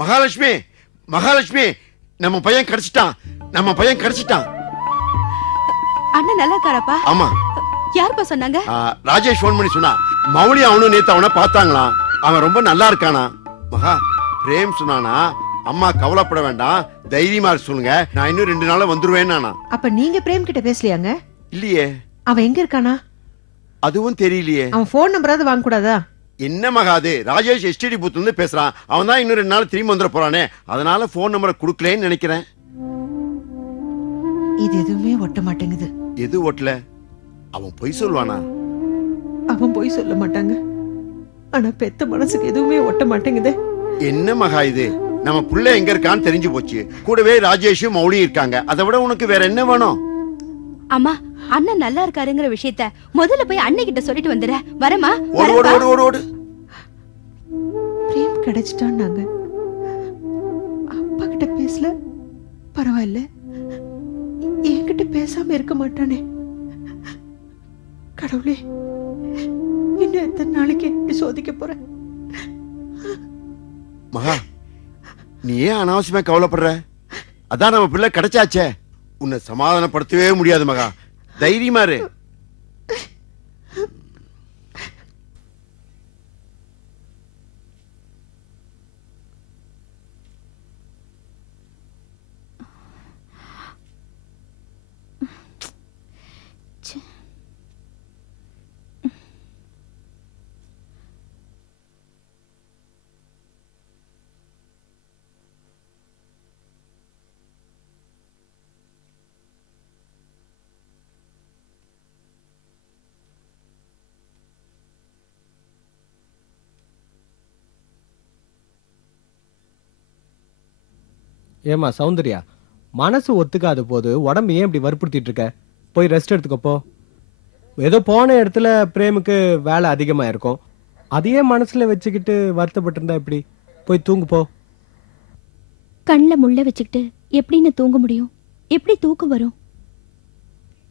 மகாலட்சுமி மகாலட்சுமி, நம்ம பையன் கிடைச்சிட்டான், நம்ம பையன் கிடைச்சிட்டான். அண்ணன் நல்லா இருக்காரப்பா? ஆமா. யாருப்பா சொன்னாங்க? ராஜேஷ் போன் பண்ணி சொன்னா. மௌலி அவனும் நேத்து அவனை பார்த்தாங்களாம். அவன் ரொம்ப நல்லா இருக்கானா. மகா, பிரேம் சொன்னானா, அம்மா கவலைப்பட வேண்டாம், தைரியமா சொல்லுங்க, நான் இன்னும் 2 நாள்ல வந்துருவேன். அப்ப நீங்க பிரேம் கிட்ட பேசலையாங்க? இல்லையே. அவன் எங்க இருக்கானா? அதுவும் தெரியலையே. அவன் போன் நம்பராவது வாங்க கூடாதா? என்ன மகாது, ராஜேஷ் எஸ்டிடி பூத் வந்து பேசுறான். அவன் தான் இன்னும் 2 நாள் திரும்பி வந்துட போறானே, அதனால போன் நம்பரை குடுக்கலன்னு நினைக்கிறேன். இது எதுவுமே ஒட்ட மாட்டேங்குது. எது ஒட்டல? அவன் பொய் சொல்வானா? அவன் பொய் சொல்ல மாட்டாங்க, ஆனா பெத்த மனசுக்கு எதுவுமே ஒட்ட மாட்டேங்குது. என்ன மகா இது, நம்ம புள்ள எங்க இருக்கான்னு தெரிஞ்சு போச்சு. கூடவே ராஜேஷும் மௌலியும் இருக்காங்க. அதை விட உனக்கு வேற என்ன வேணும்? அம்மா, அண்ணன் நல்லா இருக்காருங்கிற விஷயத்த முதல்ல போய் அண்ணன் கிட்ட சொல்லிட்டு வந்துற. வரமா? ஓடு ஓடு ஓடு ஓடு ஓடு. பிரேம் கிடைச்சிட்டான்னாங்க. அப்பா கிட்ட பேசல, பரவாயில்ல. என்கிட்ட பேசாம இருக்க மாட்டானே. கடவுளே, இன்னும் எத்தனை நாளைக்கு சோதிக்க போறேன்? மகா, நீ ஏன் அனாவசியமா கவலைப்படுற? அதான் நம்ம பிள்ளை கிடைச்சாச்சே. உன்னை சமாதானப்படுத்தவே முடியாது மகா, தைரியமா இரு. ஏமா சௌந்தர்யா, மனசு ஒத்துக்காத போது உடம்பு ஏன் இப்படி வற்புறுத்திட்டு இருக்க? போய் ரெஸ்ட் எடுத்துக்கப்போ. ஏதோ போன இடத்துல பிரேமுக்கு வேலை அதிகமா இருக்கும், அதையே மனசுல வச்சுக்கிட்டு வருத்தப்பட்டு இருந்தா எப்படி? போய் தூங்கு போ. கண்ணில் முள்ள வச்சுக்கிட்டு எப்படின்னு தூங்க முடியும்? எப்படி தூக்கம் வரும்?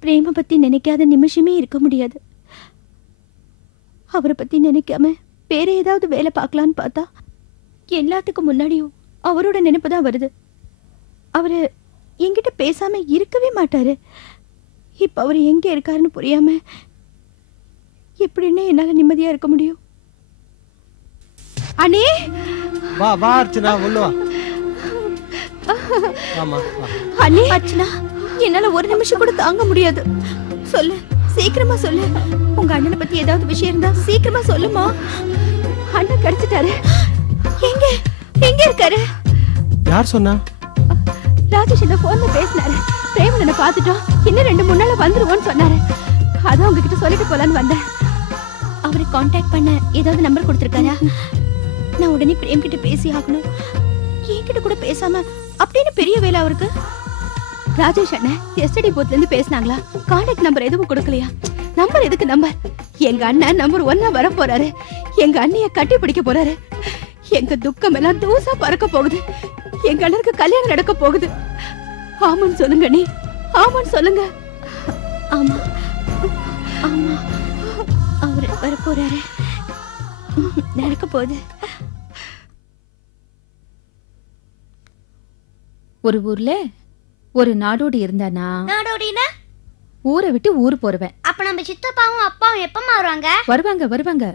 பிரேம பத்தி நினைக்காத நிமிஷமே இருக்க முடியாது. அவரை பத்தி நினைக்காம வேற ஏதாவது வேலை பார்க்கலான்னு பார்த்தா எல்லாத்துக்கும் முன்னாடியும் அவரோட நினைப்பு தான் வருது. அவரு என்கிட்ட பேசாம இருக்கவே மாட்டாரு. இப்ப அவர் எங்க இருக்காருன்னு புரியாம எப்படின்னு என்னால நிம்மதியா இருக்க முடியும்? அண்ணே, வா வா அர்ச்சனா, உள்ள வா. ஆமா அண்ணே. அர்ச்சனா, என்னால ஒரு நிமிஷம் கூட தாங்க முடியாது. சொல்லு, சீக்கிரமா சொல்லு. உங்க அண்ணனை பத்தி ஏதாவது விஷயம் இருந்தா சீக்கிரமா சொல்லுமா. அண்ணன் கிடைச்சிட்டாரு. எங்க எங்க இருக்காரு? யார் சொன்னா? ராஜேஷ் இந்த போன்ல பேசினாரு. பிரேமனை பார்த்துட்டோம், இன்னும் 2-3 நாள் வந்துருவோன்னு சொன்னாரு. அதான் உங்ககிட்ட சொல்லிட்டு போலான்னு வந்தேன். அவரை கான்டாக்ட் பண்ண ஏதாவது நம்பர் கொடுத்துருக்காரா? நான் உடனே பிரேம் கிட்ட பேசி ஆகணும். என்கிட்ட கூட பேசாம அப்படின்னு பெரிய வேலை அவருக்கு. ராஜேஷ் அண்ணன் எஸ்டடி பூத்ல இருந்து பேசினாங்களா? கான்டாக்ட் நம்பர் எதுவும் கொடுக்கலையா? நம்பர் எதுக்கு நம்பர்? எங்க அண்ணன் நம்பர் 1 வர போறாரு. எங்க அண்ணிய கட்டி பிடிக்க போறாரு. எங்க துக்கம் எல்லாம் தூசா பறக்க போகுது. எங்க அண்ணனுக்கு கல்யாணம் நடக்க போகுது. ஆமான்னு சொல்லுங்க நீ, ஆமான்னு சொல்லுங்க. ஆமா ஆமா, அவரு வர போறாரு. நடக்க போகுது. ஒரு ஊர்ல ஒரு நாடோடி இருந்தானா? நாடோடினா ஊரை விட்டு ஊர் போறவன். அப்ப நம்ம சித்தப்பாவும் அப்பாவும் எப்பமா வருவாங்க? வருவாங்க வருவாங்க.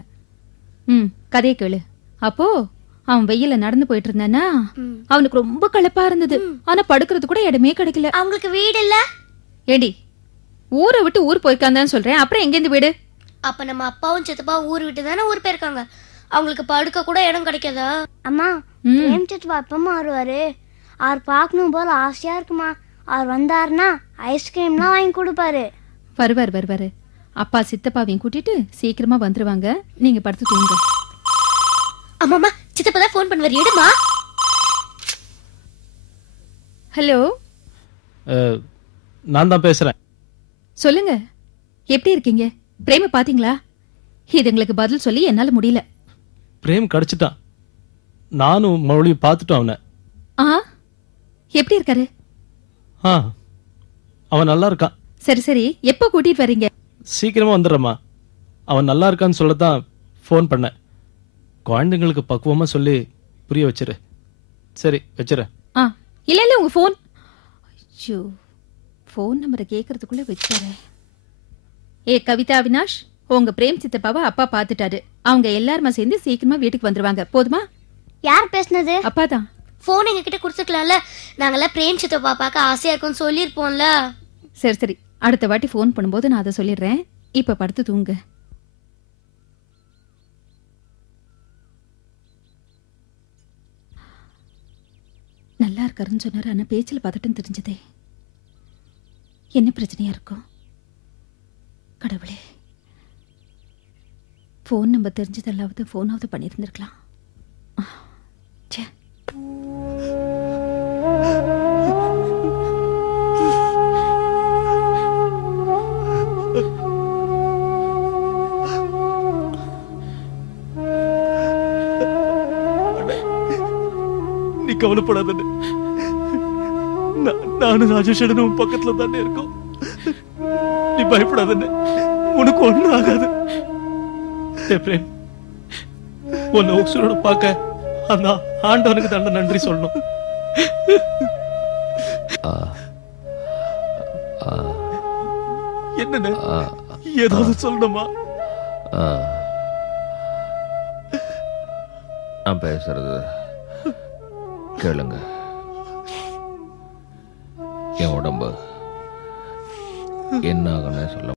கதையை கேளு. அப்போ அவன் வெயில நடந்து போயிட்டு இருந்தானா, அவனுக்கு ரொம்ப களைப்பா இருந்தது. ஆனா படுக்கிறது கூட இடமே கிடைக்கல. அவங்களுக்கு வீடு இல்ல? ஏடி, ஊரை விட்டு ஊர் போயிருக்கான்னு சொல்றேன், அப்புறம் எங்க இருந்து வீடு? அப்ப நம்ம அப்பாவும் சித்தப்பாவும் ஊர் விட்டு தானே ஊர் போயிருக்காங்க. அவங்களுக்கு படுக்க கூட இடம் கிடைக்காதா? அம்மா, ஏம் சித்தப்பா எப்பமா வருவாரு? அவர் பார்க்கணும் போல ஆசையா இருக்குமா. அவர் வந்தாருன்னா ஐஸ்கிரீம்லாம் வாங்கி கொடுப்பாரு. வருவாரு வருவாரு. அப்பா சித்தப்பாவையும் கூட்டிட்டு சீக்கிரமா வந்துருவாங்க. நீங்க படுத்து தூங்க. அம்மாமா, சித்தப்பா தான் ஃபோன் பண்ணுவாரு, எடுமா. ஹலோ, நான் தான் பேசுறேன். சொல்லுங்க, எப்படி இருக்கீங்க? பிரேம பாத்தீங்களா? இது எங்களுக்கு பதில் சொல்லி என்னால முடியல. பிரேம் கிடைச்சிட்டான். நானும் மறுபடியும் பார்த்துட்டோம் அவனை. எப்படி இருக்காரு? அவன் நல்லா இருக்கான். சரி சரி, எப்போ கூட்டிட்டு வர்றீங்க? சீக்கிரமா வந்துடுறமா. அவன் நல்லா இருக்கான்னு சொல்லத்தான் ஃபோன் பண்ணேன். குழந்தைங்களுக்கு பக்குவமா சொல்லி புரிய வச்சிரு. சரி வச்சிடறேன். ஆ இல்ல உங்க ஃபோன். ஐயோ ஃபோன் நம்பரை கேட்கறதுக்குள்ள வச்சாரே. ஏ கவிதா அவினாஷ், உங்க பிரேம் சித்தப்பாவை அப்பா பாத்துட்டாரு. அவங்க எல்லாருமா சேர்ந்து சீக்கிரமா வீட்டுக்கு வந்துருவாங்க. போதுமா? யார் பேசுனது? அப்பா தான். போன் எங்க கிட்ட கொடுத்துக்கலாம்ல, நாங்கெல்லாம் பிரேம் சித்தப்பா பார்க்க ஆசையா இருக்கும்னு சொல்லியிருப்போம்ல. சரி சரி, அடுத்த வாட்டி ஃபோன் பண்ணும்போது நான் அதை சொல்லிடுறேன். இப்ப படுத்து தூங்கு. நல்லா இருக்காருன்னு சொன்னாரு, ஆனா பேச்சில் பதட்டம் தெரிஞ்சதே. என்ன பிரச்சனையா இருக்கும்? கடவுளே, ஃபோன் நம்பர் தெரிஞ்சதல்லாவது ஃபோனாவது பண்ணியிருந்திருக்கலாம். ச்சே. நீ கவலைப்படாதன்னு. நானும் ராஜேஷனும் உன் பக்கத்துல தானே இருக்கோம். நீ பயப்படாதன்னு. உனக்கு ஒண்ணும் ஆகாது. பிரேம், உன்னை உசுரோட பார்க்க அந்த ஆண்டவனுக்கு தான் நன்றி சொல்லணும். என்னன்னு ஏதாவது சொல்லணுமா? நான் பேசுறது கேளுங்க. என் உடம்பு என்ன ஆகுன்னு சொல்ல